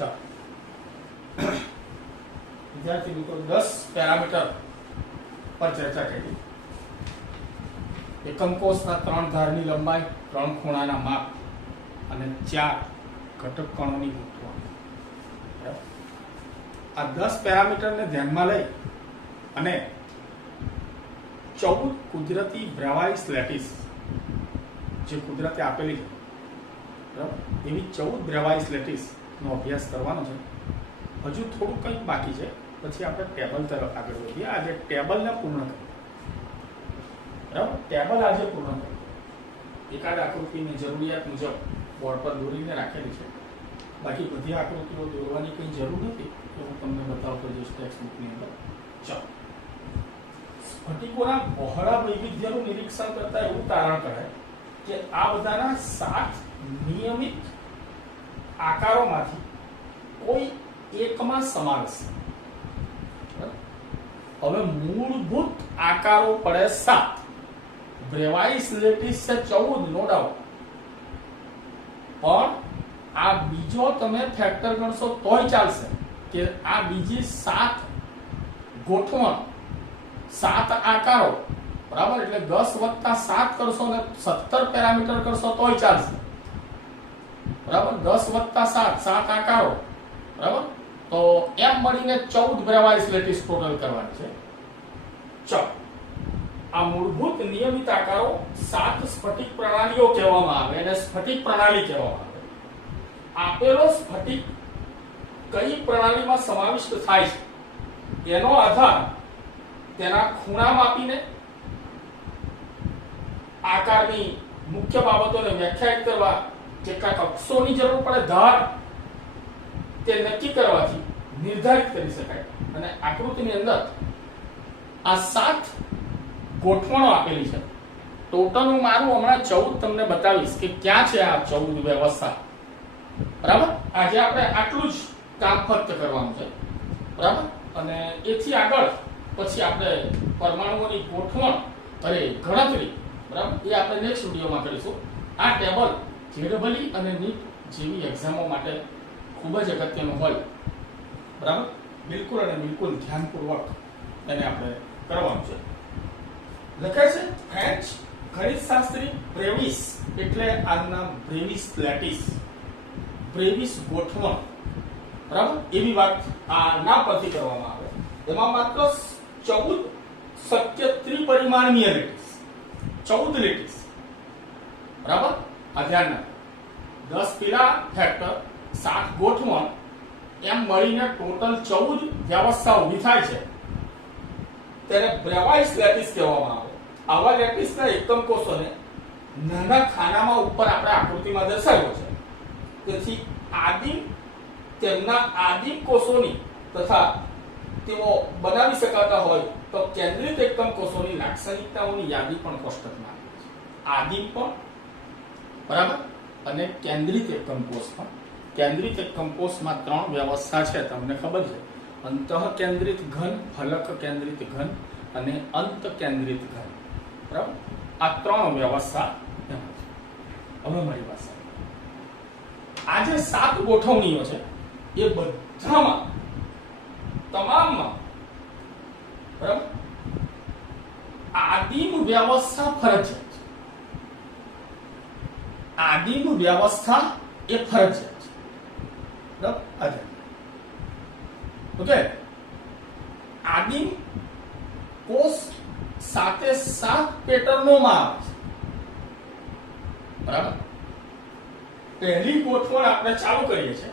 ચાલો વિદ્યાર્થી મિત્રો 10 પેરામીટર પર ચર્ચા કરી. એકમ કોષના 3 ધારની લંબાઈ, 3 ખૂણાના માપ અને 4 ઘટક કણોની ગોઠવણી. આ 10 પેરામીટરને ધ્યાનમાં લઈ અને 14 કુદરતી બ્રેવાઇસ લેટિસ જે કુદરતે આપેલી છે, બરાબર, એવી 14 બ્રેવાઇસ લેટિસ નો અભ્યાસ કરવાનો છે. હજુ થોડું કંઈક બાકી છે, પછી આપણે ટેબલ તરફ આગળ વધીએ. આજે ટેબલને પૂર્ણ કરીએ, બરાબર. ટેબલ આજે પૂર્ણ કરીએ. એકાદ આકૃતિની જરૂરિયાત મુજબ બોર્ડ પર દોરીને રાખેલી છે. બાકી બધી આકૃતિઓ દોરવાની કંઈ જરૂર નથી, તો હું તમને બતાવતો જઈશ ટેક્સ્ટ બુકની અંદર. ચાલો, સ્ફટિકોના પહોળા વૈવિધ્યનું નિરીક્ષણ કરતા એવું તારણ કરાય કે આ બધાના 7 નિયમિત આકારોમાંથી કોઈ એકમાં સમાવેશ. હવે મૂળભૂત આકારો પડે 7, બ્રેવાઇસ લેટિસ છે 14, નો ડાઉટ. પણ આ બીજો તમે ફેક્ટર ગણશો તોય ચાલશે કે આ બીજી 7 ગોઠવણ, 7 આકારો, બરાબર, એટલે 10 + 7 કરશો ને 17 પેરામીટર કરશો તોય ચાલશે, બરાબર. 10 + 7 આકારો, બરાબર. તો એમ મળીને 14 બ્રેવાઇસ લેટિસ ટોટલ કરવાની છે. ચાલો, આ મૂળભૂત નિયમિત આકારો 7 સ્ફટિક પ્રણાલીઓ કહેવામાં આવે અને સ્ફટિક પ્રણાલી કહેવામાં આવે. આપેલો સ્ફટિક કઈ પ્રણાલીમાં સમાવિષ્ટ થાય છે એનો આધાર તેના ખૂણા માપીને આકારની મુખ્ય બાબતોને વ્યાખ્યાયિત કરવા કેટલાક અક્ષોની જરૂર પડે, ધાર, તે નક્કી કરવાથી નિર્ધારિત કરી શકાય. અને આકૃતિની અંદર આ 7 ગોઠવણો આપેલી છે. ટોટલ હું મારું હમણાં 14 તમને બતાવીશ કે ક્યાં છે આ 14 વ્યવસ્થા, બરાબર. આજે આપણે આટલું જ કામ ફક્ત કરવાનું છે, બરાબર. અને એથી આગળ પછી આપણે પરમાણુઓની ગોઠવણ અને ગણતરી, બરાબર, એ આપણે નેક્સ્ટ વિડીયોમાં કરીશું. આ ટેબલ જેડબલી અને નીટ જેવી એક્ઝામો માટે ખૂબ જ અગત્યનું હોય, બરાબર. બિલકુલ અને બિલકુલ ધ્યાનપૂર્વક એને આપણે કરવાનું છે. લખે છે ફ્રેન્ચ ગણિતશાસ્ત્રી બ્રેવિસ, એટલે આનું નામ બ્રેવિસ લેટિસ, બ્રેવિસ ગોઠવણ, બરાબર. એવી વાત આ નામ પરથી કરવામાં આવે. એમાં માત્ર 14 શક્ય ત્રિપરિમાણીય લેટિસ, 14 લેટિસ, બરાબર. આ ધ્યાન રાખો. 10 પીલા ફેક્ટર, 7 ગોઠવણ, એમ મળીને ટોટલ 14 વ્યવસ્થા ઊભી થાય છે. તેને બ્રેવાઇસ લેટિસ કહેવામાં આવે. આવા લેટિસના એકમ કોષોને નાના ખાનામાં ઉપર આપણે આકૃતિમાં દર્શાવ્યો છે. તેથી તેમના આદિમ કોષોની તથા તેઓ બનાવી શકાતા હોય તો કેન્દ્રિત એકમ કોષોની લાક્ષણિકતાઓની યાદી પણ કોષ્ટકમાં આપી છે. આદિમ પણ, બરાબર, અને કેન્દ્રિત એકમ કોષ પણ. કેન્દ્રિત એકમ કોષમાં 3 વ્યવસ્થા છે, તમને ખબર છે. અંતઃ કેન્દ્રિત ઘન, ફલક કેન્દ્રિત ઘન અને અંત કેન્દ્રિત ઘન, બરાબર. આ 3 વ્યવસ્થા એમાં છે. હવે મારી પાસે આ જે 7 ગોઠવણીઓ છે એ બધામાં, તમામમાં, બરાબર, આદિમ વ્યવસ્થા ફરજિયાત છે. આદિમ વ્યવસ્થા એ ફરજિયાત છે, બરાબર. ઓકે, આદિમ કોષ સાથે 7 પેટર્નોમાં આવે છે, બરાબર. પહેલી ગોઠવણ આપણે ચાલુ કરીએ છીએ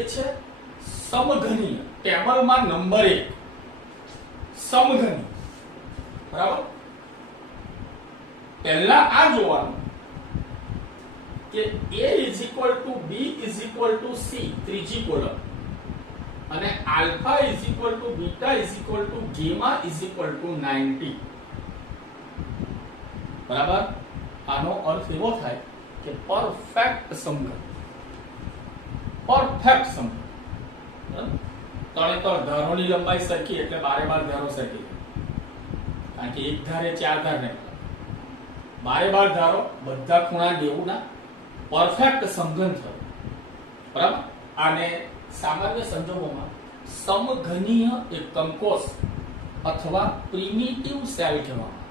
એ છે સમઘનીય. ટેબલમાં નંબર 1 સમઘનીય, બરાબર. પહેલા આ જોવાનું કે A = B = C, ત્રીજી કોલમ, અને આલ્ફા = બીટા = ગેમા = 90, બરાબર. આનો અર્થ એવો થાય કે પરફેક્ટ સમઘન, પરફેક્ટ સમઘન. ત્રણે ધારોની લંબાઈ સરખી એટલે 12 ધારો સરખી, કારણ કે એક ધારે 4 ધાર નહીં. 12 ધારો, બધા ખૂણા 90 ના, પરફેક્ટ સમઘન થયું. બરાબર. આને સામાન્ય સંજોગોમાં સમઘનીય એકમ કોષ અથવા પ્રિમિટિવ સેલ કહેવામાં.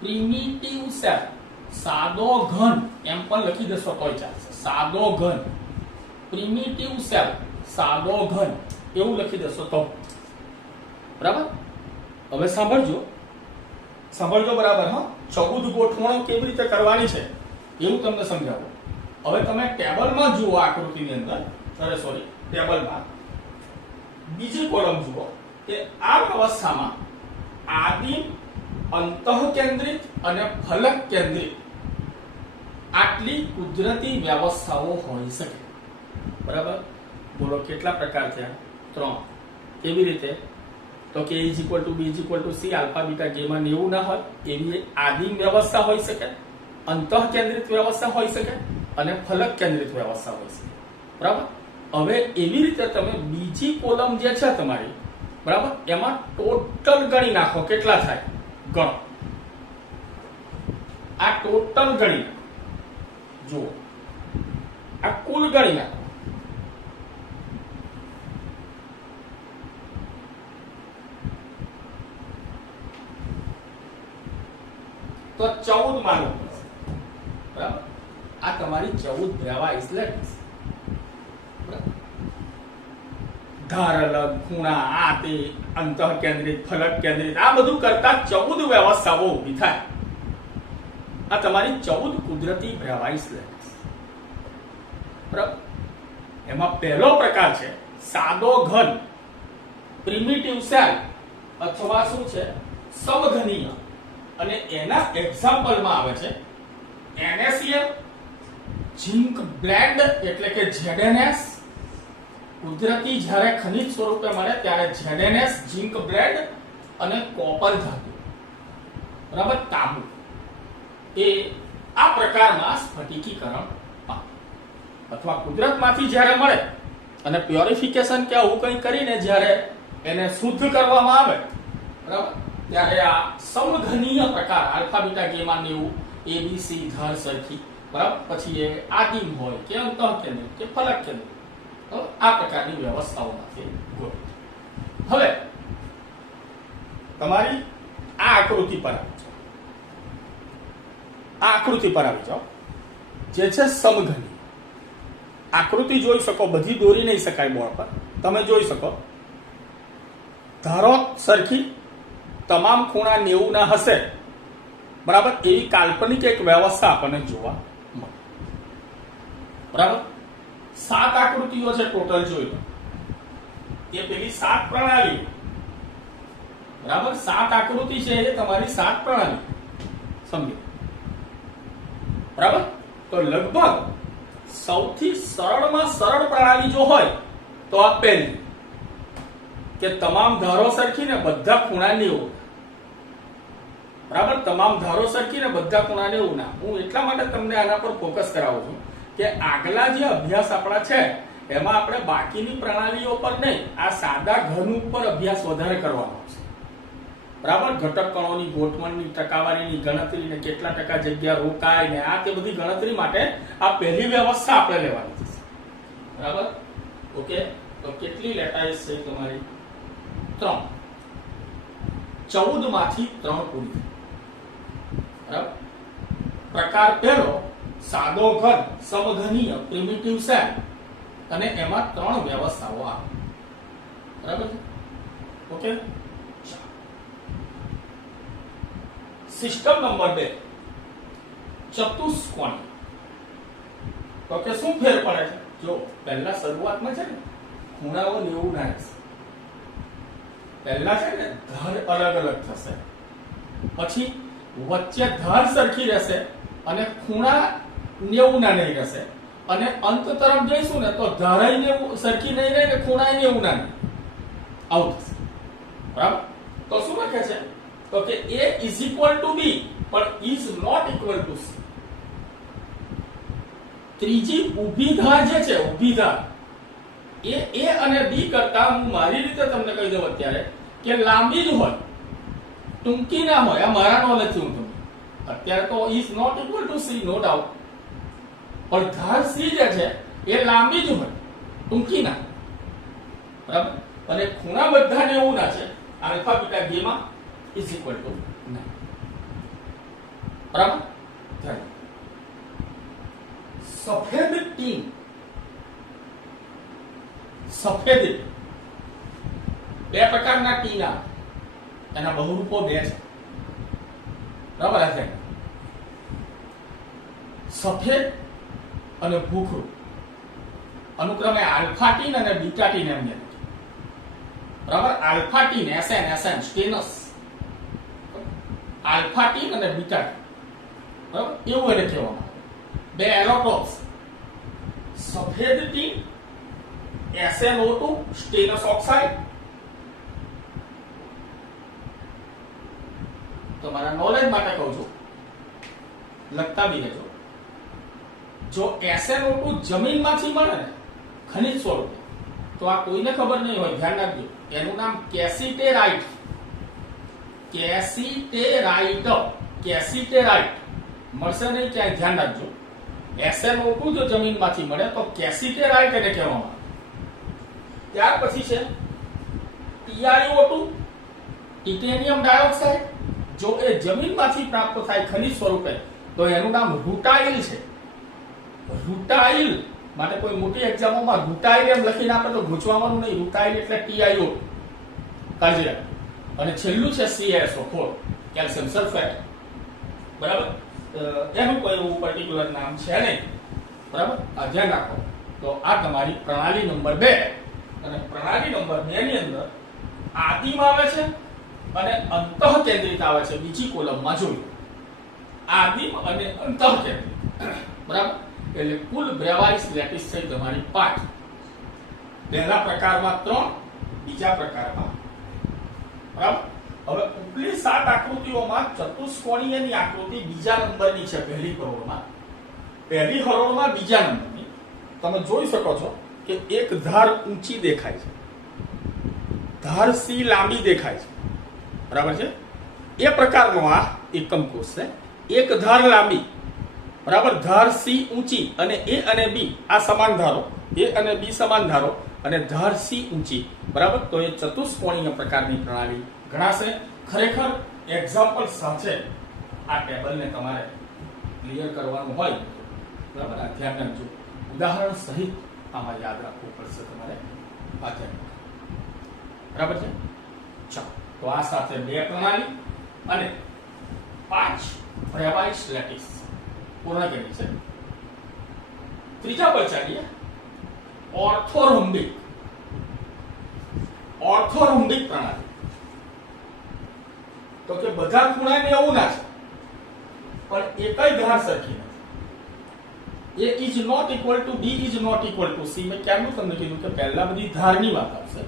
પ્રિમિટિવ સેલ, સાદો ઘન એમ પણ લખી દેશો તોય ચાલશે. સાદો ઘન, પ્રિમિટિવ સેલ, સાદો ઘન એવું લખી દેશો તો. બરાબર. હવે સાંભળજો બરાબર. હા, 14 ગોઠવણો કેવી રીતે કરવાની છે એવું તમને સમજાવું. હવે તમે ટેબલમાં જુઓ, આકૃતિની અંદર, ટેબલમાં બીજી કોલમ જુઓ કે આ અવસ્થામાં આદિમ, અંતઃકેન્દ્રિત અને ફલક કેન્દ્રિત આટલી કુદરતી વ્યવસ્થાઓ હોઈ શકે. બરાબર. બોલો કેટલા પ્રકાર થયા? 3. કેવી રીતે? તો કે A = B = C, alpha beta gamma એવું ના હોય એવી આદિમ વ્યવસ્થા હોઈ શકે, અંતઃકેન્દ્રિત વ્યવસ્થા હોઈ શકે અને ફલક કેન્દ્રિત વ્યવસ્થા હોઈ શકે. બરાબર. હવે એવી રીતે તમે બીજી કોલમ જે છે તમારી, બરાબર, એમાં ટોટલ ગણી નાખો કેટલા થાય. ગણો. આ ટોટલ ગણી જુઓ, આ કુલ ગણી નાખો. તો 14 માનવું પડશે. બરાબર. આ તમારી 14 બ્રેવાઇઝ લેટર્સ. ધાર અલગ, ખૂણા, આ તે, અંતઃકેન્દ્રિત, ફલક કેન્દ્રિત, આ બધું કરતા 14 વ્યવસ્થાઓ ઊભી થાય. આ તમારી 14 કુદરતી બ્રેવાઇઝ લેટર્સ. બરાબર. એમાં પહેલો પ્રકાર છે સાદો ઘન, પ્રિમિટિવ સેલ અથવા શું છે, સમઘનીય. અને એના એક્ઝામ્પલમાં આવે છે NaCl, ઝિંક બ્લેન્ડ એટલે કે ZnS. કુદરતી જ્યારે ખનિજ સ્વરૂપે મળે ત્યારે ZnS, ઝિંક બ્લેન્ડ અને કોપર ધાતુ. બરાબર. તાંબુ એ આ પ્રકારના સ્ફટિકીકરણ અથવા કુદરતમાંથી જ્યારે મળે અને પ્યોરિફિકેશન કે આવું કંઈ કરીને જ્યારે એને શુદ્ધ કરવામાં આવે, બરાબર, ત્યારે આ સમઘનીય પ્રકાર, આલ્ફા બીટા ગેમા એવું ABC ધાર સરખી, બરાબર, પછી એ આદિમ હોય કે અંતઃકેન્દ્રિત કે ફલક કેન્દ્રિત, આ પ્રકારની વ્યવસ્થાઓમાંથી ગોઠવો. હવે તમારી આ આકૃતિ પર આવી જાઓ. આ આકૃતિ પર આવી જાઓ જે છે સમઘનીય. આકૃતિ જોઈ શકો, બધી દોરી નહીં શકાય બોર્ડ પર, તમે જોઈ શકો. ધારો સરખી, તમામ ખૂણા 90 ના હશે, બરાબર, એવી કાલ્પનિક એક વ્યવસ્થા આપણને જોવા મળે. બરાબર. 7 આકૃતિઓ છે ટોટલ, જોઈ લો. એ પેલી 7 પ્રણાલી, બરાબર, 7 આકૃતિ છે એ તમારી 7 પ્રણાલી સમજો. બરાબર. તો લગભગ સૌથી સરળમાં સરળ પ્રણાલી જો હોય તો આ પહેલી, કે તમામ ધારો સરખીને બધા ખૂણા 90. બરાબર. તમામ ધારો સરખીને બધા ખૂણા 90 ના. હું એટલા માટે તમને આના પર ફોકસ કરાવું છું કે આગલા જે અભ્યાસ આપણા છે એમાં આપણે બાકીની પ્રણાલીઓ પર નહીં, આ સાદા ઘન ઉપર અભ્યાસ વધારે કરવાનો છે. બરાબર. ઘટક કણોની ગોઠવણની, ટકાવારીની ગણતરી ને કેટલા ટકા જગ્યા રોકાય ને આ તે બધી ગણતરી માટે આ પહેલી વ્યવસ્થા આપણે લેવાની છે. બરાબર. ઓકે. તો કેટલી લેટાઈસ છે તમારી? 3. 14 માંથી 3 પૂરી. બરાબર. પ્રકાર પહેલો સાદો ઘન, સમઘનીય, પ્રિમિટિવ સેલ અને એમાં 3 વ્યવસ્થાઓ આવે. બરાબર. ઓકે. System number 2 ચતુષ્કોણી. તો કે શું ફેર પડે છે? જો પહેલા શરૂઆતમાં છે ને ખૂણાઓ 90 ના રહેશે. પહેલા છે ને ધાર અલગ અલગ થશે, પછી વચ્ચે ધાર સરખી રહેશે અને ખૂણા 90 ના નહીં રહેશે, અને અંત તરફ જઈશું ને તો ધારાય 90 સરખી નહીં રહે ને ખૂણાય 90 ના નહીં. આવું થશે. બરાબર. તો શું લખે છે? તો કે A is equal to B પણ is not equal to C. ત્રીજી ઊભી ધાર જે છે, ઊભી ધાર એ A અને B કરતા હું મારી રીતે તમને કહી દઉં અત્યારે કે લાંબી જ હોય, ટૂંકી ના હોય. આ મારા નોલેજથી હું તમને અત્યારે તો is not equal to C, no doubt. પણ ધાર C જે છે એ લાંબી જ હોય, ટૂંકી ના, બરાબર. અને ખૂણા બધા 90 ના છે, alpha beta gamma is equal to 9, બરાબર. સફેદ ટીન, સફેદ બે પ્રકારના ટીના, એના બહુરૂપો બે છે, બરાબર છે. સફેદ અને ભૂખરું, અનુક્રમે આલ્ફા ટીન અને બીટા ટીન એમ કહે, બરાબર. Alpha tin SN stannous, alpha tin અને બીટા ટીન, બરાબર, એવું એને કહેવામાં આવે. બે એલોટ્રોપ્સ, સફેદ ટીન SnO2 સ્ટેનસ ઓક્સાઇડ. તમારા નોલેજ માટે કહું છું, લખતા બી રહેજો. જો SnO2 જમીનમાંથી મળે ને ખનિજ સ્વરૂપે, તો આ કોઈને ખબર નહીં હોય, ધ્યાન રાખજો. એનું નામ કેસીટેરાઇટ, કેસીટેરાઇટ, કેસીટેરાઇટ મળશે નહીં ક્યાંય, ધ્યાન રાખજો. SnO2 જો જમીનમાંથી મળે તો કેસીટેરાઇટ એને કહેવામાં આવે. ત્યાર પછી છે TiO2, ટિટેનિયમ ડાયોક્સાઇડ. જો એ જમીનમાંથી પ્રાપ્ત થાય ખનિજ સ્વરૂપે તો એનું નામ રૂટાઇલ છે. રૂટાઇલ માટે કોઈ મોટી એક્ઝામોમાં રૂટાઇલ એમ લખીને આપે તો ગૂંચવાનું નહીં. રૂટાઇલ એટલે TiO2, કાળજી રાખો. અને છેલ્લું છે CaSO4, કેલ્શિયમ સલ્ફેટ, બરાબર. એનું કોઈ એવું પર્ટિક્યુલર નામ છે નહીં, બરાબર. આ ધ્યાન રાખો. તો આ તમારી પ્રણાલી નંબર 2. અને પ્રણાલી નંબર 2 ની અંદર આદિમ આવે છે અને અંતઃ કેન્દ્રિત આવે છે. બીજી કોલમમાં જોયું આદિમ અને અંતઃ કેન્દ્રિત, બરાબર. એટલે કુલ બ્રેવાઇસ લેટિસ થઈ તમારી 5. પહેલા પ્રકારમાં 3, બીજા પ્રકારમાં, બરાબર. હવે ઉપલી 7 આકૃતિઓમાં ચતુષ્કોણીયની આકૃતિ બીજા નંબરની છે. પહેલી હરોળમાં, પહેલી હરોળમાં બીજા નંબરની તમે જોઈ શકો છો કે એક ધાર ઊંચી દેખાય છે, ધાર C લાંબી દેખાય છે, બરાબર છે. એ પ્રકારનો આ એકમ કોષ છે. એક ધાર લાંબી, બરાબર, ધાર C ઊંચી અને A અને B આ સમાન ધારો, A અને B સમાન ધારો અને ધાર C ઊંચી, બરાબર. તો એ ચતુષ્કોણીય પ્રકારની પ્રણાલી ગણાશે. ખરેખર એક્ઝામ્પલ સાથે આ ટેબલને તમારે ક્લિયર કરવાનું હોય, બરાબર. આ ધ્યાન રાખજો, ઉદાહરણ સહિત આમાં યાદ રાખવું પડશે તમારે, બરાબર છે. ચાલો, તો આ સાથે 2 પ્રણાલી અને 5 બ્રેવાઇસ લેટિસ પૂર્ણ કરી છે. ત્રીજા પર ચાલીએ, ઓર્થોરોમ્બિક. ઓર્થોરોમ્બિક પ્રણાલી તો કે બધા ખૂણા 90 ના છે, પણ એકય ધાર સરખી નથી. A is not equal to B is not equal to C. મેં કેમનું તમને કીધું કે પહેલા બધી ધારની વાત આવશે,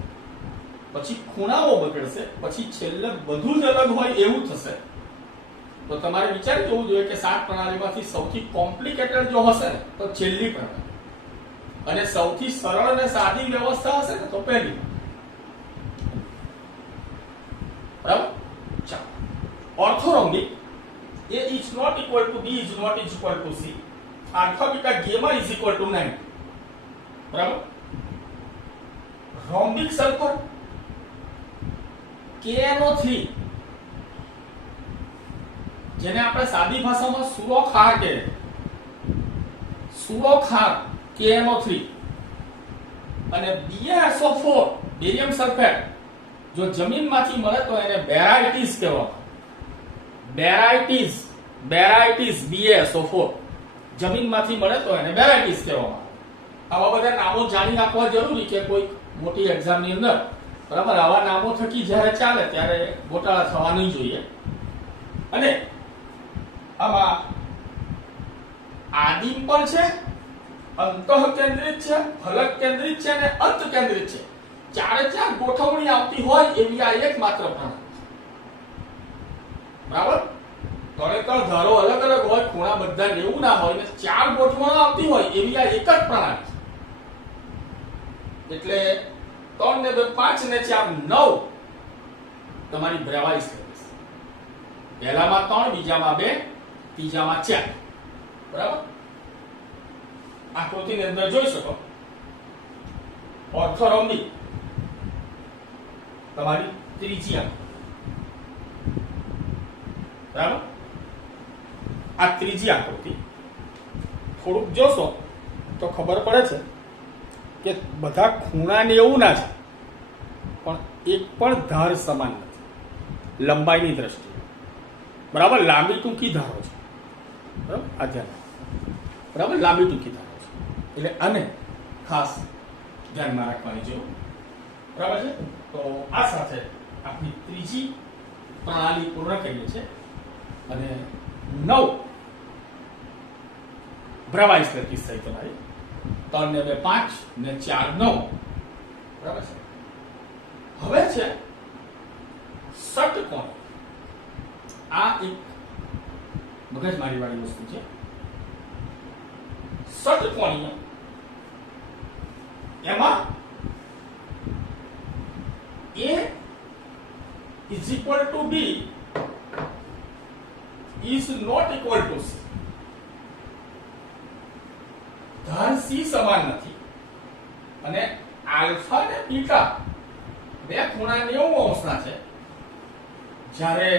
પછી ખૂણાઓ બગડશે, પછી છેલ્લે બધું જ અલગ હોય એવું થશે. તો તમારે વિચાર કરવું જોઈએ કે 7 પ્રણાલીમાંથી સૌથી કોમ્પ્લિકેટેડ જો હશે ને તો છેલ્લી પ્રણાલી, અને સૌથી સરળ અને સાદી વ્યવસ્થા હશે ને તો પહેલી, બરાબર. ચાલો, ઓર્થોરોમ્બિક. A is not equal to B is not equal to C. Alpha beta gamma is equal to 9, બરાબર. રોમ્બિક સલ્ફર KNO3, જેને આપણે સાદી ભાષામાં સુરોખાર કહે, સુરોખાર KNO3 અને BaSO4 બેરિયમ સલ્ફેટ જો જમીનમાંથી મળે તો એને બેરાઇટીસ કહેવામાં. બેરાઇટીસ, બેરાઇટીસ BaSO4 જમીનમાંથી મળે તો એને બેરાઇટીસ કહેવામાં. આવા બધા નામો જાણી રાખવા જરૂરી કે કોઈ મોટી એક્ઝામની અંદર, બરાબર, આવા નામો થકી જ્યારે ચાલે ત્યારે ગોટાળા થવા નહીં જોઈએ. અને આમાં આદિમ પણ છે, અંતઃ કેન્દ્રિત છે, ફલક કેન્દ્રિત છે અને અંત કેન્દ્રિત છે. ચારે ચાર ગોઠવણી આવતી હોય એવી આ એકમાત્ર પ્રણાલી, બરાબર. ત્રણે ત્રણ ધારો અલગ અલગ હોય, ખૂણા બધા 90 ના હોય ને 4 ગોઠવણો આવતી હોય એવી આ એક જ પ્રણાલી છે. એટલે 3 ને 2 5 ને 4 9 તમારી બ્રેવાઇસ લેટિસ. પહેલામાં 3, બીજામાં 2, ત્રીજામાં 4, બરાબર. આકૃતિની અંદર જોઈ શકો ઓર્થોરોમ્બિક તમારી ત્રીજી આંકડી, બરાબર? આ ત્રીજી આકૃતિ થોડુંક જોશો તો ખબર પડે છે કે બધા ખૂણા 90 ના છે, પણ એક પણ ધાર સમાન નથી લંબાઈની દ્રષ્ટિએ, બરાબર? લાંબી ટૂંકી ધારો છે, બરાબર? આ ધ્યાન, બરાબર? લાંબી ટૂંકી ધારો છે, એટલે આને ખાસ ધ્યાનમાં રાખવાની જરૂર, બરાબર છે? તો આ સાથે આપણી ત્રીજી પ્રણાલી પૂર્ણ કરીએ છીએ અને 9 બ્રાવાઈસ લખી થઈ તમારી 3 ને 2 5 ને 4 9, બરાબર છે? હવે છે ષટકોણ. આ એક મગજમારી વાળી વસ્તુ છે. ષટકોણીય એમાં A is equal to B is not equal to C. ધાર C સમાન નથી અને આલ્ફા અને બીટા બે ખૂણા 90 અંશના છે, જ્યારે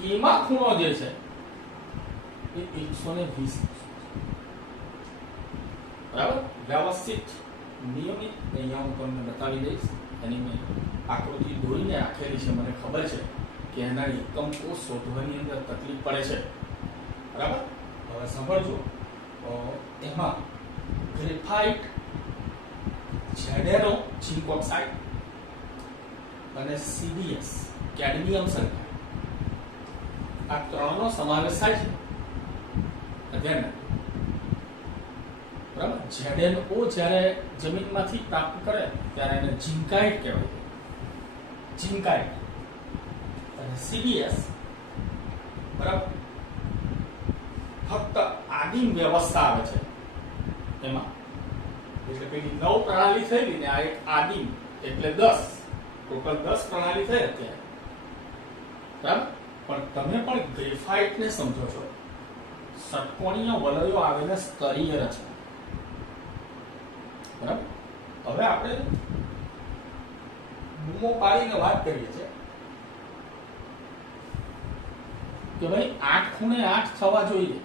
ગેમા ખૂણો જે છે એ 120, બરાબર? વ્યવસ્થિત નિયમિત અહીંયા હું તમને બતાવી દઈશ. એની મેં આકૃતિ દોરીને રાખેલી છે. મને ખબર છે કે એના એકમ કોષ શોધવાની અંદર તકલીફ પડે છે, બરાબર? હવે સાંભળજો. એમાં ગ્રેફાઇટ, ઝેડેરો ઝિંક ઓક્સાઇડ અને CdS કેડમિયમ સલ્ફાઇડ આ ત્રણનો સમાવેશ થાય છે. ધ્યાન રાખો, બરાબર? ઝેડએનઓ જ્યારે જમીનમાંથી પ્રાપ્ત કરે ત્યારે એને ઝિંકાઇટ કહેવાય, ઝિંકાઇટ. અને CdS, બરાબર, ફક્ત આદિમ વ્યવસ્થા આવે છે એમાં, એટલે પેલી 9 પ્રણાલી થઈ ગઈ ને આ એક આદિમ, એટલે 10, ટોટલ 10 પ્રણાલી થઈ અત્યારે, બરાબર? પણ તમે પણ ગ્રેફાઇટને સમજો છો, ષટકોણીય વલયો આવેલા સ્તરીય રચના, બરાબર? હવે આપણે બૂમો પાડીને વાત કરીએ છીએ કે ભાઈ 8 ખૂણે 8 થવા જોઈએ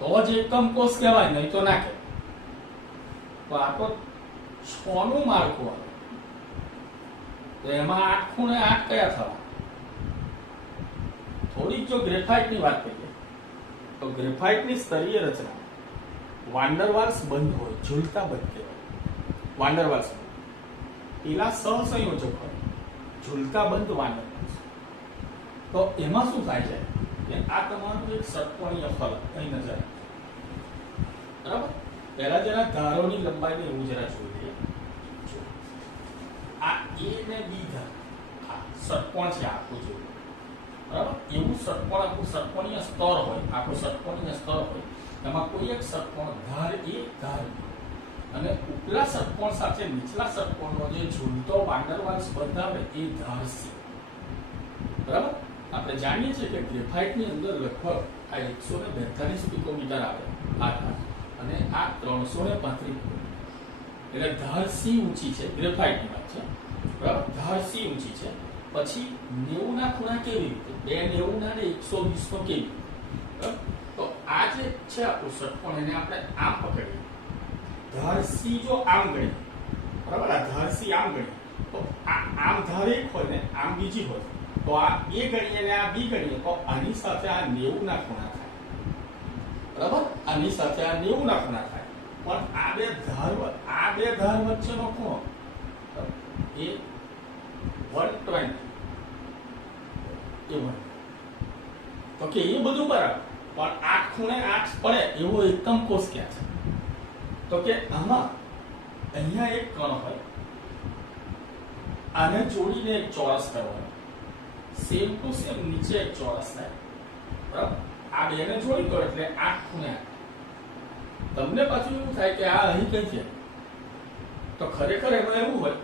તો જ એકમ કોષ કહેવાય, નહીં તો ના કહેવાય. તો આ તો 6 નું માળખું આવે તો એમાં 8 ખૂણે 8 કયા થવા? થોડીક જો ગ્રેફાઇટની વાત કરીએ તો ગ્રેફાઇટની સ્તરીય રચના વાન્ડરવાલ્સ બંધ હોય, ઝૂલતા બંધ કહેવાય. વાન્ડરવાલ્સ પેલા સહસંયોજક હોય, ઝૂલતા બંધ વાન્ડરવાલ્સ. તો એમાં શું થાય છે કે આ તમારું એક ષટકોણીય ફલક અહીં નજર આવે, બરાબર? પહેલા જરા ધારોની લંબાઈને એવું જરા જોઈ લઈએ. આ A ને B ધાર, આ ષટકોણ છે આખું જેવું, બરાબર? એવું ષટકોણ આખું ષટકોણીય સ્તર હોય, આખું ષટકોણીય સ્તર હોય, એમાં કોઈ એક ષટકોણ ધાર A, ધાર B અને ઉપલા ષટકોણ સાથે નીચલા ષટકોણનો જે ઝૂલતો વાન્ડરવાલ્સ બંધ આવે એ ધાર C, બરાબર? આપણે જાણીએ છીએ કે ગ્રેફાઇટની અંદર લગભગ આ 142 પિકોમીટર આવે આ ધાર અને આ 335, એટલે ધાર C ઊંચી છે. ગ્રેફાઇટની વાત છે, બરાબર? ધાર C ઊંચી છે. પછી 90 ના ખૂણા કેવી રીતે? 290 ના ને 120 નો કેવી? બરાબર? તો આ જે છે આપણું ષટકોણ, એને આપણે આમ પકડીએ. ધાર C જો આમ ગણીએ, બરાબર? આ ધાર C આમ ગણીએ તો આ આમ ધાર એક હોય ને આમ બીજી હોય, તો આ A ગણીએ ને આ B ગણીએ તો આની સાથે આ 90 ના ખૂણા થાય, બરાબર? આની સાથે આ 90 ના ખૂણા થાય. પણ આ બે ધાર વચ્ચેનો ખૂણો એ 120 એ 1, તો કે એ બધું બરાબર, પણ 8 ખૂણે 8 પડે એવો એકમ કોષ ક્યાં છે? તો કે આમાં અહીંયા એક કણ હોય, આને જોડીને એક ચોરસ કરવાનો, સેમ ટુ સેમ નીચે એક ચોરસ થાય, બરાબર? આ બેને જોડી દો એટલે 8 ખૂણે 8. તમને પાછું એવું થાય કે આ અહીં કઈ છે, તો ખરેખર એમાં એવું હોય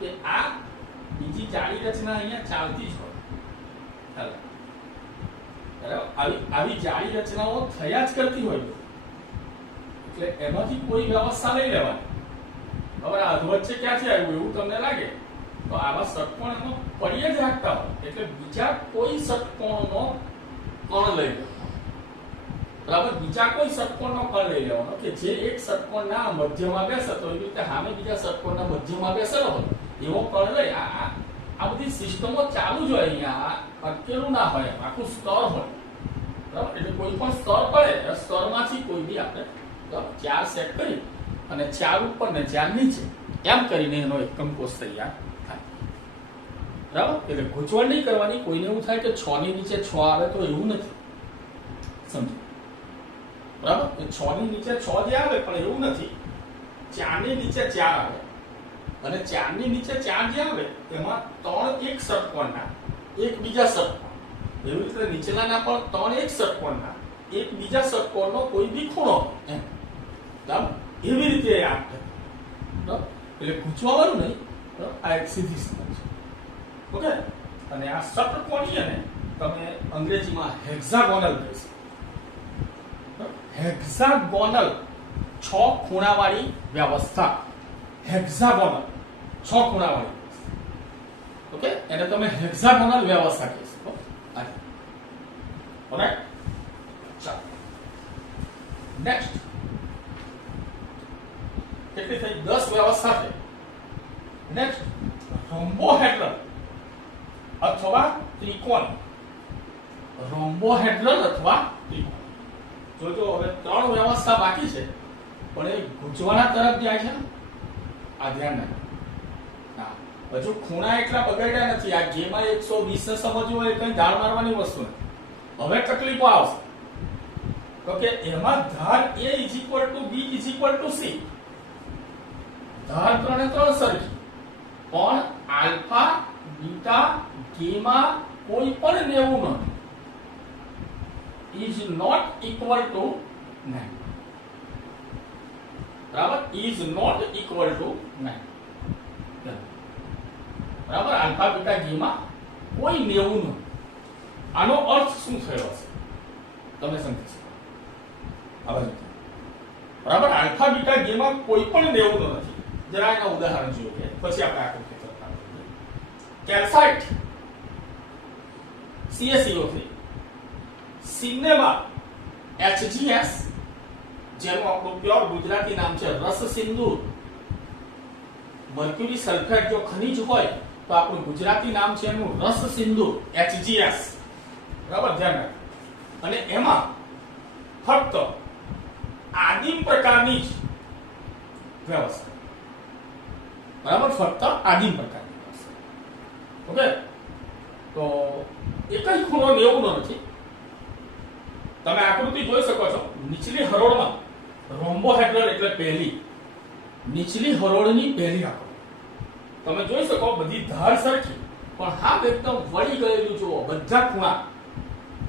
કે આ બીજી જાડી રચના અહીંયા ચાલતી જ હોય. ચાલો બરાબર, આવી આવી જાડી રચનાઓ થયા જ કરતી હોય એટલે એમાંથી કોઈ વ્યવસ્થા લઈ લેવાની. હવે આ અધવચ્ચે ક્યાંથી આવ્યું એવું તમને લાગે તો આવા ષટકોણ એમાં પડીએ જ રાખતા હોય એટલે બીજા કોઈ ષટકોણનો કણ લઈ લેવાનો. બરાબર, બીજા કોઈ ષટકોણનો કણ લઈ લેવાનો કે જે એક ષટકોણના મધ્યમાં બેસે તો એવી રીતે સામે બીજા ષટકોણના મધ્યમાં બેસેલો હોય એવો કણ લઈ આ બધી સિસ્ટમો ચાલુ જ હોય. અહીંયા અટકેલું ના હોય, આખું સ્તર હોય. બરાબર, એટલે કોઈ પણ સ્તર પડે સ્તરમાંથી કોઈ બી આપણે ચાર સેટ કરી અને ચાર ઉપર ને ચાર નીચે એમ કરીને એનો એકમ કોષ તૈયાર થાય. બરાબર, એટલે ગૂંચવણ નહીં કરવાની. કોઈને એવું થાય કે 6 ની નીચે 6 આવે તો એવું નથી, સમજો. બરાબર, 6 ની નીચે 6 જે આવે પણ એવું નથી. 4 ની નીચે 4 આવે અને 4 ની નીચે 4 જે આવે એમાં 3 એક ષટકોણના એક બીજા ષટકોણ, એવી રીતે નીચેનાના પણ 3 એક ષટકોણના એક બીજા ષટકોણનો કોઈ બી ખૂણો એમ. બરાબર, એવી રીતે યાદ કરે. બરાબર, એટલે ગૂંચવાનું નહીં. આ એક સીધી સમજ છે. ઓકે, અને આ ષટકોણીયને તમે અંગ્રેજીમાં હેક્સાગોનલ કહેશો. હેક્સાગોનલ 6 ખૂણાવાળી વ્યવસ્થા. હેક્સાગોનલ 6 ખૂણાવાળી વ્યવસ્થા. ઓકે, એને તમે હેક્સાગોનલ વ્યવસ્થા કહેશો. ઓલરાઈટ, ચાલો નેક્સ્ટ. કેટલી થઈ? 10 વ્યવસ્થા થઈ. નેક્સ્ટ, રોમ્બોહેડ્રલ અથવા ત્રિકોણ. રોમ્બોહેડ્રલ અથવા ત્રિકોણ. જોજો હવે 3 વ્યવસ્થા બાકી છે પણ એ ગૂંચવાના તરફ જાય છે ને. આ ધ્યાન રાખો. હજુ ખૂણા એટલા બગાડ્યા નથી. આ ગેમાં 120 ને સમજવું હોય કઈ ધાર મારવાની વસ્તુ નથી. હવે તકલીફો આવશે તો કે એમાં ધાર A = B = C. ધાર 3 એ 3 સરખી પણ આલ્ફા બીટા ગેમા કોઈ પણ 90 નથી. is not equal to 9. બરાબર, is not equal to 9. બરાબર, આલ્ફા બીટા ગેમા કોઈ 90 નથી. આનો અર્થ શું થયો હશે તમે સમજી શકો. આ બાજુ બરાબર, આલ્ફા બીટા ગેમા કોઈ પણ 90 નથી. જરા એના ઉદાહરણ જોઈએ પછી આપણે આકૃતિ ચર્ચા કરીએ. કેલ્સાઇટ CaCO3, સિનેમા HGS જેનું આપણું પ્યોર ગુજરાતી નામ છે રસ સિંદૂર. મર્ક્યુરી સલ્ફેટ જો ખનિજ હોય તો આપણું ગુજરાતી નામ છે એનું રસ સિંદૂર HGS. બરાબર, ધ્યાન રાખો. અને એમાં ફક્ત આદિમ પ્રકારની જ વ્યવસ્થા. બરાબર, ફક્ત આદિમ પ્રકારની વ્યવસ્થા. ઓકે, તો એક જ ખૂણો 90 નથી. તમે આકૃતિ જોઈ શકો છો. નીચલી હરોળમાં રોમ્બોહેડ્રલ એટલે પહેલી, નીચલી હરોળની પહેલી આકૃતિ તમે જોઈ શકો. બધી ધાર સરખી પણ હા એકદમ વળી ગયેલું જુઓ. બધા ખૂણા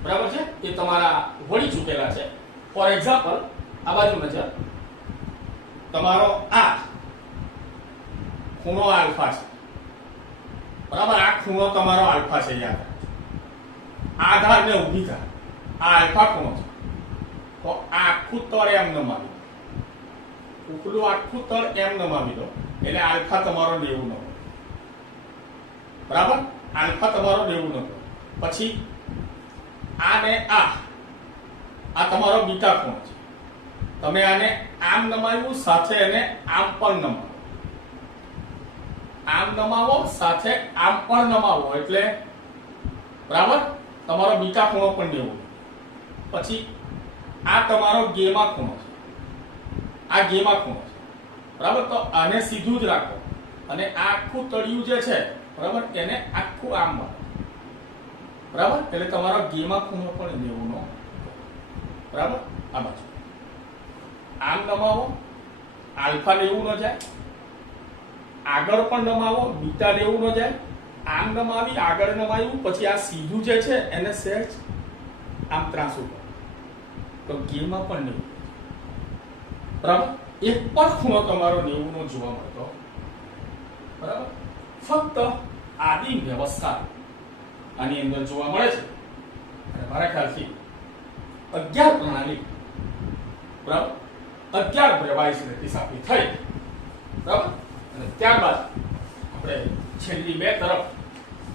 બરાબર છે એ તમારા વળી ચૂકેલા છે. ફોર એક્ઝામ્પલ, આ બાજુ નજર. તમારો આ ખૂણો આલ્ફા છે. બરાબર, આ ખૂણો તમારો આલ્ફા છે. યાદ રાખજો. આ ધારને ઊભી ધાર આ આલ્ફા ખૂણો છે. તો આ આખું તળ એમ નમાવી દો. ઉપલું આખું તળ એમ નમાવી દો એટલે આલ્ફા તમારો 90 નો. બરાબર, આલ્ફા તમારો 90 નો. પછી આ ને આ તમારો બીટા ખૂણો છે. તમે આને આમ નમાવ્યું સાથે એને આમ પણ નમાવો. આમ નમાવો સાથે આમ પણ નમાવો એટલે બરાબર તમારો બીટા ખૂણો પણ 90. પછી આ તમારો ગેમા ખૂણો છે. આ ગેમા ખૂણો છે. બરાબર, તો આને સીધું જ રાખો અને આ આખું તળિયું જે છે બરાબર એને આખું આમ મારો. બરાબર, એટલે તમારો ગેમા ખૂણો પણ 90 નો. બરાબર, આ બાજુ આમ નમાવો. આલ્ફા 90 નો જાય. આગળ પણ નમાવો. બીટા 90 નો જાય. આમ નમાવી આગળ નમાવ્યું પછી આ સીધું જે છે એને સહેજ આમ ત્રાસું કરો તો ગેમમાં પણ 90. બરાબર, એક પણ ખૂણો તમારો 90 નો જોવા મળતો. બરાબર, ફક્ત આદિમ વ્યવસ્થા આની અંદર જોવા મળે છે. અને મારા ખ્યાલથી 11 પ્રણાલી, બરાબર, 11 પ્રેવાઇસ લેટિસ આપી થઈ, બરાબર. અને ત્યારબાદ આપણે છેલ્લી બે તરફ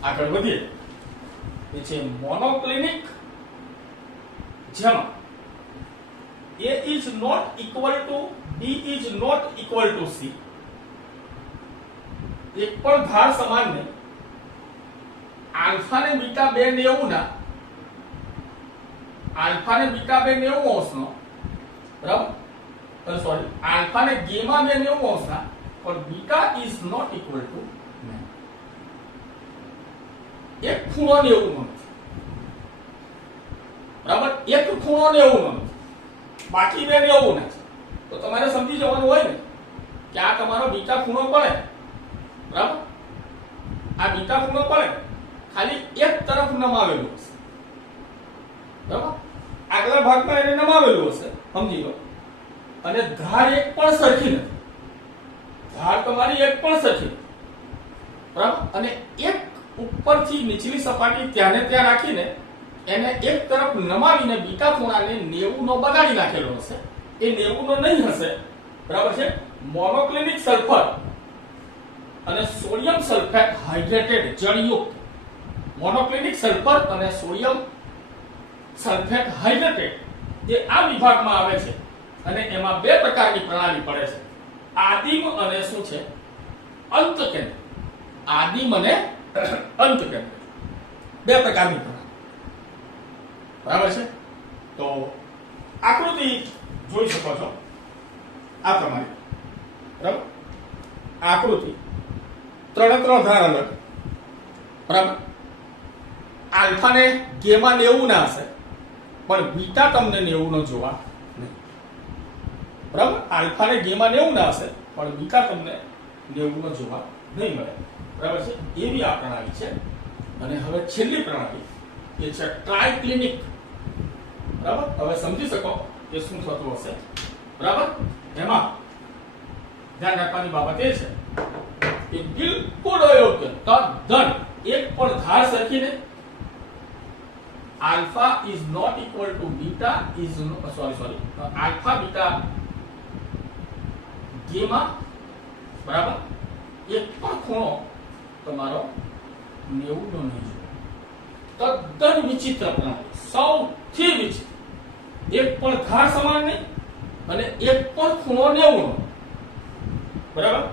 આગળ વધીએ, એ છે મોનોક્લિનિક, જેમાં A is not equal to B is not equal to C. એક પણ ધાર સમાન ને આલ્ફા ને બીટા બે 90 ના, આલ્ફા ને બીટા બે 90 અંશનો, બરાબર, સોરી, આલ્ફા ને ગેમા બે 90 અંશના, પણ beta is not equal to 9. એક ખૂણો 90 નો નથી, બરાબર, એક ખૂણો 90 નો નથી, બાકી બે 90 ના છે. તો તમારે સમજી જવાનું હોય ને કે આ તમારો બીટા ખૂણો પડે, બરાબર, આ બીટા ખૂણો પડે ખાલી એક તરફ નમાવેલું હશે, બરાબર, આગલા ભાગમાં એને નમાવેલું હશે, સમજી લો. અને ધાર એક પણ સરખી નથી, ધાર તમારી એક પણ સરખી નથી, બરાબર. અને એક ઉપરથી નીચલી સપાટી ત્યાંને ત્યાં રાખીને એને એક તરફ નમાવીને બીટા ખૂણાને 90 નો બગાડી નાખેલો હશે. એ 90 નો નહીં હશે, બરાબર છે. મોનોક્લિનિક સલ્ફર અને સોડિયમ સલ્ફેટ હાઇડ્રેટેડ જળયુક્ત, મોનોક્લિનિક સલ્ફર અને સોડિયમ સલ્ફેટ હાઇડ્રેટેડ એ આ વિભાગમાં આવે છે. અને એમાં બે પ્રકારની પ્રણાલી પડે છે, આદિમ અને શું છે, અંત કેન્દ્ર. આદિમ અને અંત કેન્દ્ર, બે પ્રકારની પ્રણાલી, બરાબર છે. તો આકૃતિ જોઈ શકો છો આ પ્રમાણે, બરાબર. આકૃતિ ત્રણ ધાર અલગ, બરાબર. આલ્ફા ને ગેમા 90 ના હશે, પણ બીટા તમને 90 નો જોવા નહીં, બરાબર. આલ્ફા ને ગેમા 90 ના હશે, પણ બીટા તમને 90 નો જોવા નહીં મળે, બરાબર છે. એવી આ પ્રણાલી છે. અને હવે છેલ્લી પ્રણાલી એ છે ટ્રાયક્લિનિક, બરાબર. હવે સમજી શકો કે શું થતું હશે, બરાબર. એમાં ધ્યાન રાખવાની બાબત એ છે કે બિલકુલ અયોગ્ય, તદ્દન એક પણ ધાર સરખીને alpha is not equal to beta is sorry alpha beta gamma, બરાબર. એક પણ ખૂણો તમારો 90 નો નહીં જોયો. તદ્દન વિચિત્ર પ્રણાલી, સૌથી વિચિત્ર. એક પણ ધાર સમાન નહીં અને એક પણ ખૂણો 90 નો, બરાબર.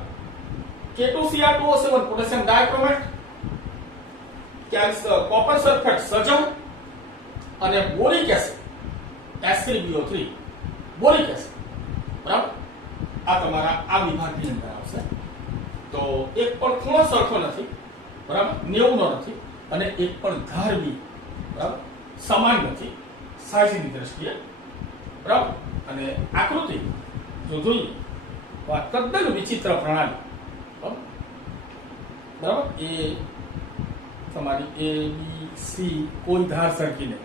K2Cr2O7 potassium dichromate, copper sulphate સજમ અને boric acid S3BO3 boric acid, બરાબર. આ તમારા આ વિભાગની અંદર આવશે. તો એક પણ ખૂણો સરખો નથી, બરાબર, 90 નો નથી, અને એક પણ ધાર બી, બરાબર, સમાન નથી સાઈઝની દ્રષ્ટિએ, બરાબર. અને આકૃતિ જો જોઈએ તો આ તદ્દન વિચિત્ર પ્રણાલી, બરાબર. એ તમારી A B C કોઈ ધાર સરખી નહીં,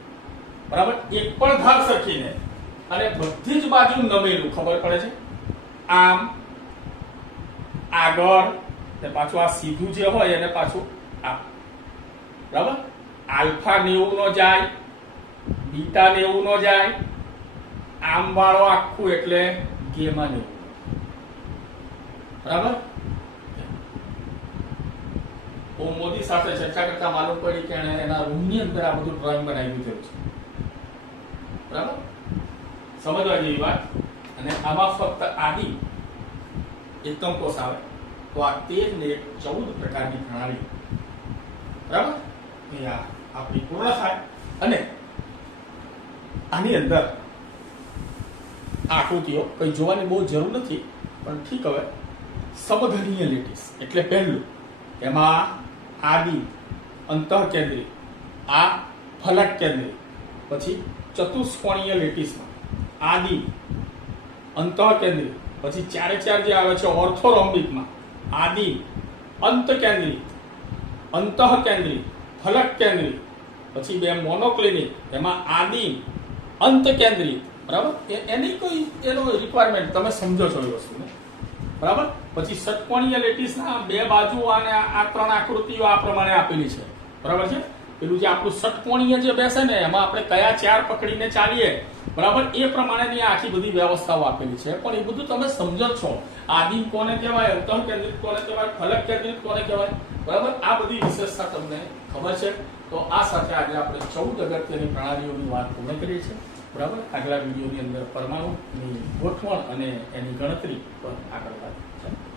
બરાબર. એક પણ ધાર સરખી નહીં અને બધી જ બાજુ નમેલું, ખબર પડે છે. આમ આગળ ને પાછું આ સીધું જે હોય એને પાછું આ, બરાબર. આલ્ફા 90 નો જાય, બીટા 90 નો જાય, આમ વાળો આખું એટલે ગેમા 90, બરાબર. હું મોદી સાથે ચર્ચા કરતા માલુમ પડી કે એને એના રૂમની અંદર આ બધું ડ્રોઈંગ બનાવી દીધું છે, બરાબર. સમજવા જેવી વાત. અને આમાં ફક્ત આદિ એકમ કોષ આવે તો આ 13 ને 14 પ્રકારની પ્રણાલી, બરાબર, અહીંયા આપણી પૂર્ણ થાય. અને આની અંદર આકૃતિઓ કઈ જોવાની બહુ જરૂર નથી, પણ ઠીક. હવે સમઘનીય લેટિસ એટલે પહેલું, એમાં આદિ અંતઃકેન્દ્રી, આ ફલક કેન્દ્રી. પછી ચતુષ્કોણીય લેટિસમાં આદિ અંતઃકેન્દ્રી, પછી ચારે ચાર જે આવે છે ઓર્થોરોમ્બિકમાં આદિ અંતકેન્દ્રી, અંતઃકેન્દ્રી, ફલક કેન્દ્રી. પછી બે મોનોક્લિનિક, એમાં આદિ અંતકેન્દ્રી, બરાબર. એની કોઈ એનો રિક્વાયરમેન્ટ તમે સમજો છો એ વસ્તુને, બરાબર. પછી ષટકોણીય લેટિસના બે બાજુ અને આ ત્રણ આકૃતિઓ આ પ્રમાણે આપેલી છે, બરાબર છે. પેલું જે આપણું ષટકોણીય જે બેસે ને એમાં આપણે કયા ચાર પકડીને ચાલીએ, બરાબર, એ પ્રમાણેની આખી બધી વ્યવસ્થાઓ આપેલી છે. પણ એ બધું તમે સમજો જ છો. આદિમ કોને કહેવાય, અંતઃ કેન્દ્રિત કોને કહેવાય, ફલક કેન્દ્રિત કોને કહેવાય, બરાબર, આ બધી વિશેષતા તમને ખબર છે. તો આ સાથે આજે આપણે 14 અગત્યની પ્રણાલીઓની વાત પૂર્ણ કરીએ છીએ, બરાબર. આગલા વિડીયોની અંદર પરમાણુની ગોઠવણ અને એની ગણતરી પર આગળ વાત છે.